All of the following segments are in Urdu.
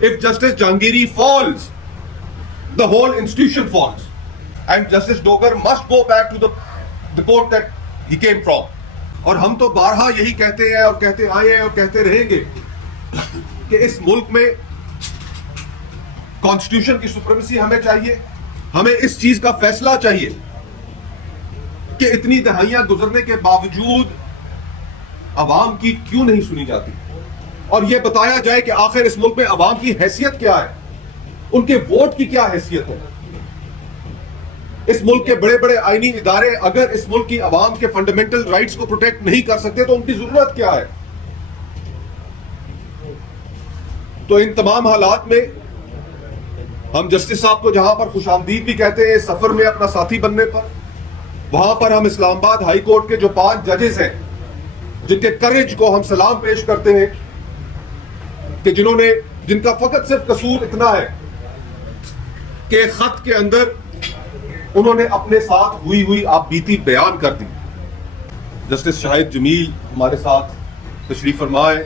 If Justice Jahangiri falls, the whole institution falls. And Justice Dogar must go back to the court that he came from. اور ہم تو بارہا یہی کہتے ہیں اور کہتے آئے ہیں اور کہتے رہیں گے کہ اس ملک میں کانسٹیٹیوشن کی سپریمیسی ہمیں چاہیے. ہمیں اس چیز کا فیصلہ چاہیے کہ اتنی دہائیاں گزرنے کے باوجود عوام کی کیوں نہیں سنی جاتی, اور یہ بتایا جائے کہ آخر اس ملک میں عوام کی حیثیت کیا ہے, ان کے ووٹ کی کیا حیثیت ہے. اس ملک کے بڑے بڑے آئینی ادارے اگر اس ملک کی عوام کے فنڈامنٹل رائٹس کو پروٹیکٹ نہیں کر سکتے تو ان کی ضرورت کیا ہے. تو ان تمام حالات میں ہم جسٹس صاحب کو جہاں پر خوش آمدید بھی کہتے ہیں سفر میں اپنا ساتھی بننے پر, وہاں پر ہم اسلام آباد ہائی کورٹ کے جو 5 ججز ہیں جن کے کریج کو ہم سلام پیش کرتے ہیں کہ جن کا فقط صرف قصور اتنا ہے کہ خط کے اندر انہوں نے اپنے ساتھ ہوئی آپ بیتی بیان کر دی. جسٹس شاہد جمیل ہمارے ساتھ تشریف فرما ہے,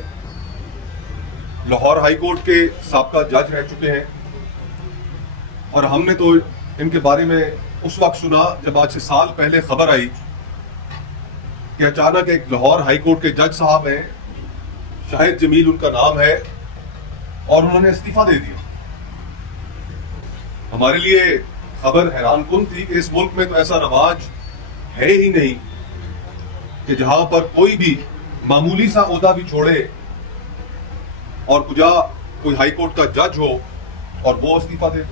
لاہور ہائی کورٹ کے سابقہ جج رہ چکے ہیں, اور ہم نے تو ان کے بارے میں اس وقت سنا جب آج سے سال پہلے خبر آئی کہ اچانک ایک لاہور ہائی کورٹ کے جج صاحب ہیں, شاہد جمیل ان کا نام ہے, اور انہوں نے استعفیٰ دے دیا. ہمارے لیے خبر حیران کن تھی کہ اس ملک میں تو ایسا رواج ہے ہی نہیں کہ جہاں پر کوئی بھی معمولی سا عہدہ بھی چھوڑے اور کجا کوئی ہائی کورٹ کا جج ہو اور وہ استعفیٰ دے.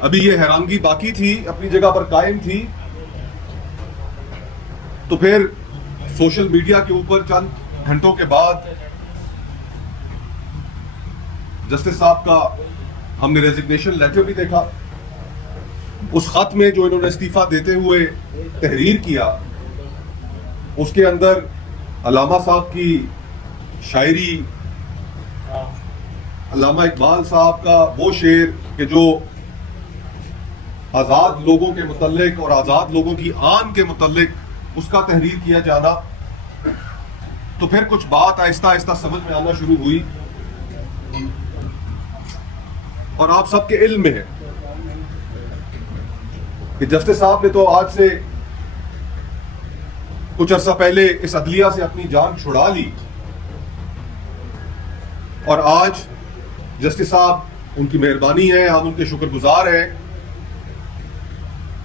ابھی یہ حیرانگی باقی تھی, اپنی جگہ پر قائم تھی, تو پھر سوشل میڈیا کے اوپر چند گھنٹوں کے بعد جسٹس صاحب کا ہم نے ریزگنیشن لیٹر بھی دیکھا. اس خط میں جو انہوں نے استعفیٰ دیتے ہوئے تحریر کیا, اس کے اندر علامہ صاحب کی شاعری, علامہ اقبال صاحب کا وہ شعر کہ جو آزاد لوگوں کے متعلق اور آزاد لوگوں کی آن کے متعلق اس کا تحریر کیا جانا, تو پھر کچھ بات آہستہ آہستہ سمجھ میں آنا شروع ہوئی. اور آپ سب کے علم میں ہے کہ جسٹس صاحب نے تو آج سے کچھ عرصہ پہلے اس عدلیہ سے اپنی جان چھڑا لی, اور آج جسٹس صاحب ان کی مہربانی ہے, ہم ان کے شکر گزار ہیں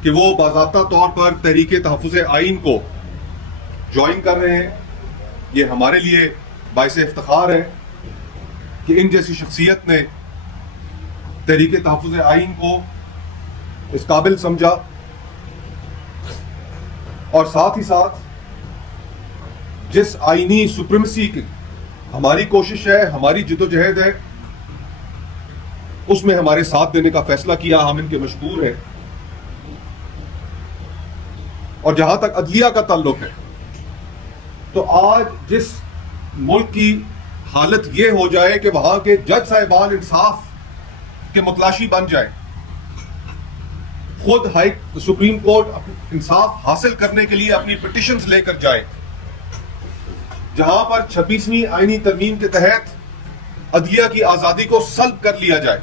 کہ وہ باضابطہ طور پر تحریک تحفظ آئین کو جوائن کر رہے ہیں. یہ ہمارے لیے باعث افتخار ہے کہ ان جیسی شخصیت نے تحریک تحفظ آئین کو اس قابل سمجھا, اور ساتھ ہی ساتھ جس آئینی سپریمیسی کی ہماری کوشش ہے, ہماری جدوجہد ہے, اس میں ہمارے ساتھ دینے کا فیصلہ کیا. ہم ان کے مشکور ہیں. اور جہاں تک عدلیہ کا تعلق ہے, تو آج جس ملک کی حالت یہ ہو جائے کہ وہاں کے جج صاحبان انصاف کے متلاشی بن جائیں, خود سپریم کورٹ انصاف حاصل کرنے کے لیے اپنی پٹیشنز لے کر جائیں, جہاں پر 26ویں آئینی ترمیم کے تحت عدلیہ کی آزادی کو سلب کر لیا جائے,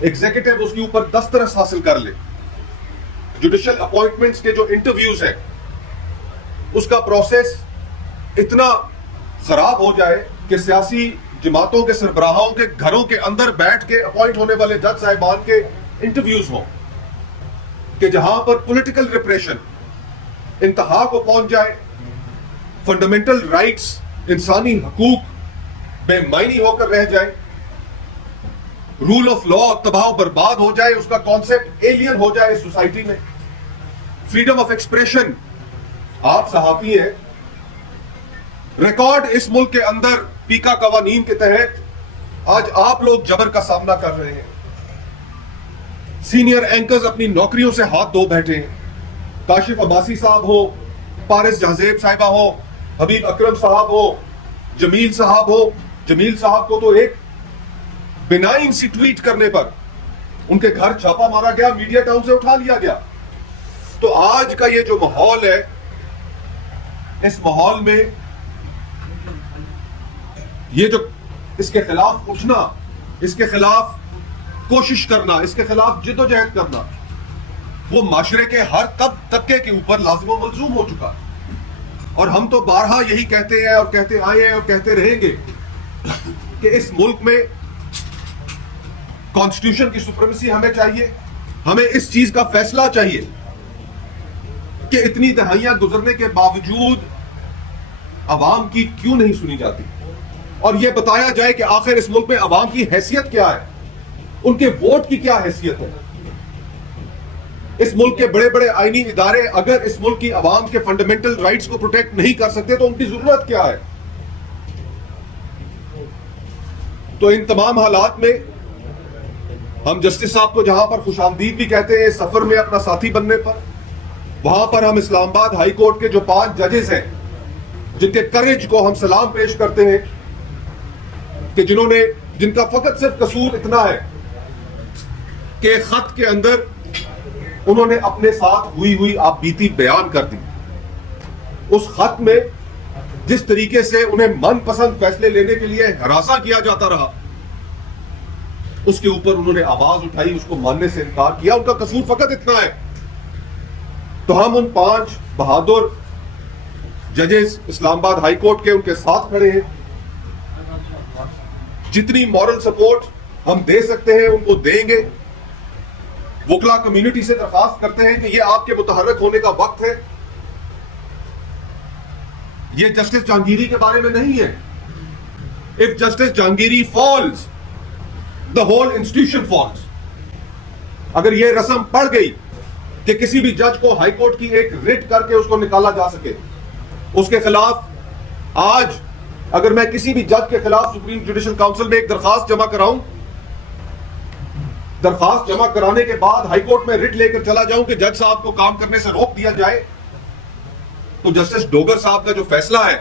ایگزیکٹو اس کے اوپر دسترس حاصل کر لے, جوڈیشل اپوائنٹمنٹس کے جو انٹرویوز ہیں اس کا پروسیس اتنا خراب ہو جائے کہ سیاسی جماعتوں کے سربراہوں کے گھروں کے اندر بیٹھ کے اپوائنٹ ہونے والے جج صاحبان کے انٹرویوز ہوں, کہ جہاں پر پولیٹیکل ریپریشن انتہا کو پہنچ جائے, فنڈامنٹل رائٹس, انسانی حقوق بے معنی ہو کر رہ جائے, رول آف لا تباہ و برباد ہو جائے, اس کا کانسیپٹ ایلین ہو جائے سوسائٹی میں, فریڈم آف ایکسپریشن. آپ صحافی ہیں, ریکارڈ اس ملک کے اندر پیکا قوانین کے تحت آج آپ لوگ جبر کا سامنا کر رہے ہیں. سینئر اینکرز اپنی نوکریوں سے ہاتھ دھو بیٹھے ہیں, کاشف عباسی صاحب ہو, پارس جہزیب صاحبہ ہو, حبیب اکرم صاحب ہو, جمیل صاحب ہو. جمیل صاحب کو تو ایک بنائن سی ٹویٹ کرنے پر ان کے گھر چھاپا مارا گیا, میڈیا ٹاؤن سے اٹھا لیا گیا. تو آج کا یہ جو ماحول ہے, اس ماحول میں یہ جو اس کے خلاف اٹھنا، اس کے خلاف کوشش کرنا، اس کے خلاف جد و جہد کرنا، وہ معاشرے کے ہر طبقے کے اوپر لازم و ملزوم ہو چکا. اور ہم تو بارہا یہی کہتے ہیں اور کہتے آئے ہیں اور کہتے رہیں گے کہ اس ملک میں کانسٹیٹیوشن کی سپریمیسی ہمیں چاہیے. ہمیں اس چیز کا فیصلہ چاہیے کہ اتنی دہائیاں گزرنے کے باوجود عوام کی کیوں نہیں سنی جاتی، اور یہ بتایا جائے کہ آخر اس ملک میں عوام کی حیثیت کیا ہے، ان کے ووٹ کی کیا حیثیت ہے. اس ملک کے بڑے بڑے آئینی ادارے اگر اس ملک کی عوام کے فنڈامنٹل رائٹس کو پروٹیکٹ نہیں کر سکتے تو ان کی ضرورت کیا ہے. تو ان تمام حالات میں ہم جسٹس صاحب کو جہاں پر خوش آمدید بھی کہتے ہیں سفر میں اپنا ساتھی بننے پر، وہاں پر ہم اسلام آباد ہائی کورٹ کے جو 5 ججز ہیں جن کے کریج کو ہم سلام پیش کرتے ہیں کہ جن کا فقط صرف قصور اتنا ہے کہ خط کے اندر انہوں نے اپنے ساتھ ہوئی آپ بیتی بیان کر دی. اس خط میں جس طریقے سے انہیں من پسند فیصلے لینے کے لیے ہراساں کیا جاتا رہا، اس کے اوپر انہوں نے آواز اٹھائی، اس کو ماننے سے انکار کیا. ان کا قصور فقط اتنا ہے. تو ہم ان 5 بہادر ججز اسلام آباد ہائی کورٹ کے ان کے ساتھ کھڑے ہیں. جتنی مورل سپورٹ ہم دے سکتے ہیں ان کو دیں گے. وکلا کمیونٹی سے درخواست کرتے ہیں کہ یہ آپ کے متحرک ہونے کا وقت ہے. یہ جسٹس جہانگیری کے بارے میں نہیں ہے. If Justice Jahangiri falls, the whole institution falls. اگر یہ رسم پڑ گئی کہ کسی بھی جج کو ہائی کورٹ کی ایک ریٹ کر کے اس کو نکالا جا سکے، اس کے خلاف آج اگر میں کسی بھی جج کے خلاف سپریم جوڈیشل کاؤنسل میں ایک درخواست جمع کراؤں، درخواست جمع کرانے کے بعد ہائی کورٹ میں ریٹ لے کر چلا جاؤں کہ جج صاحب کو کام کرنے سے روک دیا جائے، تو جسٹس ڈوگر صاحب کا جو فیصلہ ہے،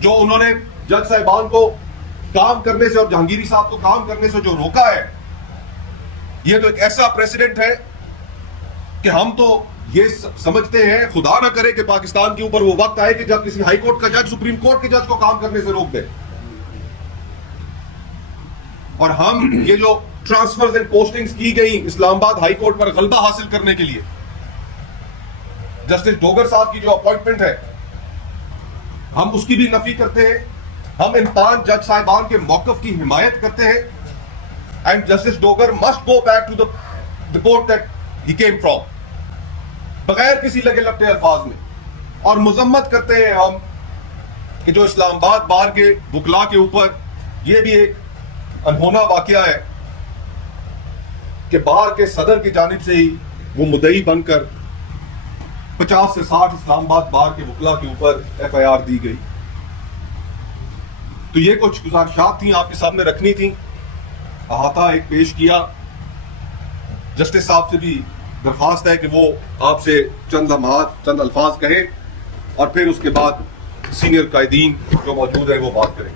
جو انہوں نے جج صاحبان کو کام کرنے سے اور جہانگیری صاحب کو کام کرنے سے جو روکا ہے، یہ تو ایک ایسا پریسیڈنٹ ہے کہ ہم تو یہ سمجھتے ہیں خدا نہ کرے کہ پاکستان کے اوپر وہ وقت آئے کہ جب کسی ہائی کورٹ کا جج سپریم کورٹ کے جج کو کام کرنے سے روک دے. اور ہم یہ جو ٹرانسفرز اینڈ پوسٹنگز کی گئی اسلام آباد ہائی کورٹ پر غلبہ حاصل کرنے کے لیے، جسٹس ڈوگر صاحب کی جو اپوائنٹمنٹ ہے، ہم اس کی بھی نفی کرتے ہیں. ہم ان 5 جج صاحبان کے موقف کی حمایت کرتے ہیں. And justice Dogar must go back to the court that he came from، بغیر کسی لگے لپٹے الفاظ میں. اور مذمت کرتے ہیں ہم کہ جو اسلام آباد بار کے وکلا کے اوپر یہ بھی ایک انہونا واقعہ ہے کہ بار کے صدر کی جانب سے ہی وہ مدعی بن کر 50 سے 60 اسلام آباد بار کے وکلا کے اوپر FIR دی گئی. تو یہ کچھ گزارشات تھیں آپ کے سامنے رکھنی تھیں، احاطہ ایک پیش کیا. جسٹس صاحب سے بھی درخواست ہے کہ وہ آپ سے چند لمحات چند الفاظ کہیں اور پھر اس کے بعد سینئر قائدین جو موجود ہیں وہ بات کریں.